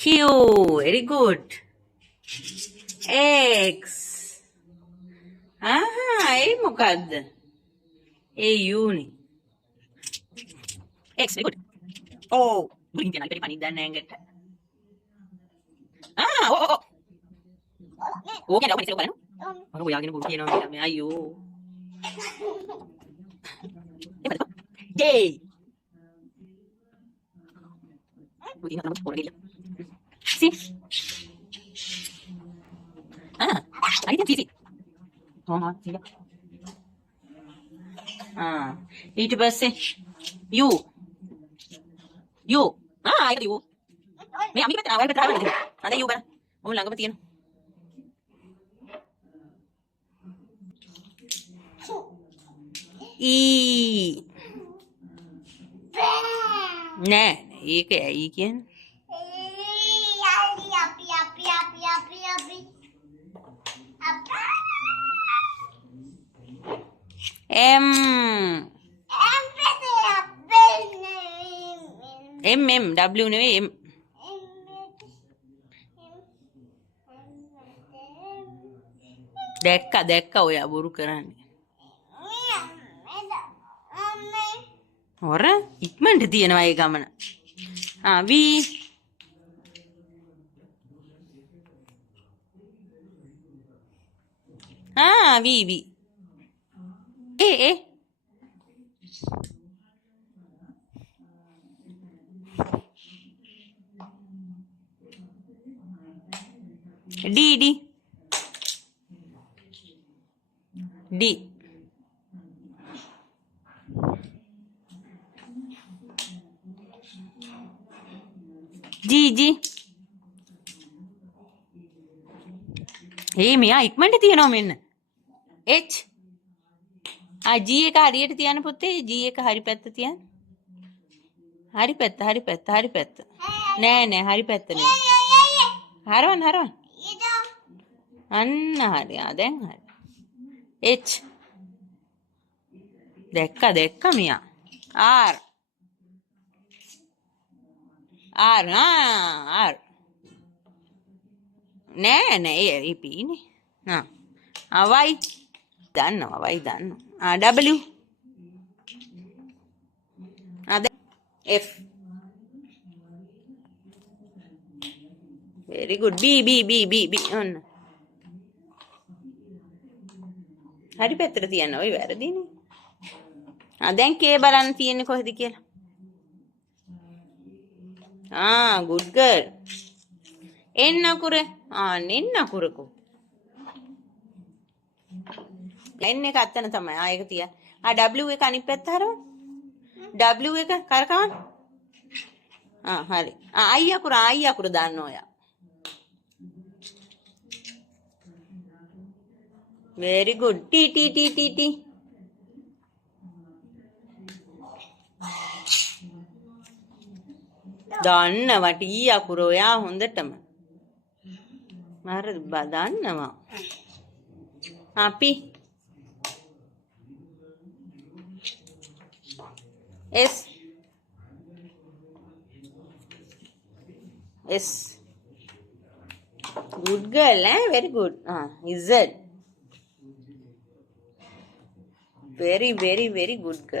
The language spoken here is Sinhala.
Q. Very good. X. ඒ මොකද්ද? ඒ U නේ. X. Very good. O. මුලින් තියන අල්පේ පණින්න දන්නේ නැහැ ඇඟට. O. O කියන්නේ ඔබ ඉතින් බලන්න. අර ඔයාගෙන බුරු කියනවා මේ අයියෝ. J. බුදි නතම පොරගිල්ල. C. අයිති C. සීලා. ඊට පස්සේ U. ඒක U. මේ අමික පැත්තට ආවල් පැත්තට ආවල් නේද? අද U බලන්න. ඔව් ළඟම තියෙනවා. E. නෑ ඒක ඇයි කියන්නේ? M. W නෙවෙයි M. දැක්ක ඔයා බොරු කරන්නේ. හොර ඉක්මනට තියනවා ඒ ගමන. V. V. A. D. G. මෙයා ඉක්මනට තියනවා මෙන්න. H. G එක හරියට තියන්න පුතේ. G එක හරි පැත්ත තියන්න. හරි පැත්ත. නෑ හරි පැත්ත නෙවෙයි. හරවන්න. අන්න හරි. දැන් හරි. H. දැක්ක මෙයා. R. නෑ ඒ P නේ. Y. දන්නවා. W. F. very good. B. ඔන්න. හරි පැත්තට තියන්න. ඔය වැරදිනේ. දැන් K බලන්න තියෙන්නේ කොහෙද කියලා. good girl. N අකුර. N අකුරකෝ. N එක අතන තමයි. ඒක තියන්න. W එක අනිත් පැත්ත හරවන්න. W එක කරකවන්න. හරි. I අකුර දාන්න ඔයා. very good. T. දන්නවා T අකුර ඔයා හොඳටම. හරිද? දන්නවා. P. S. good girl, very good. Z. very good girl.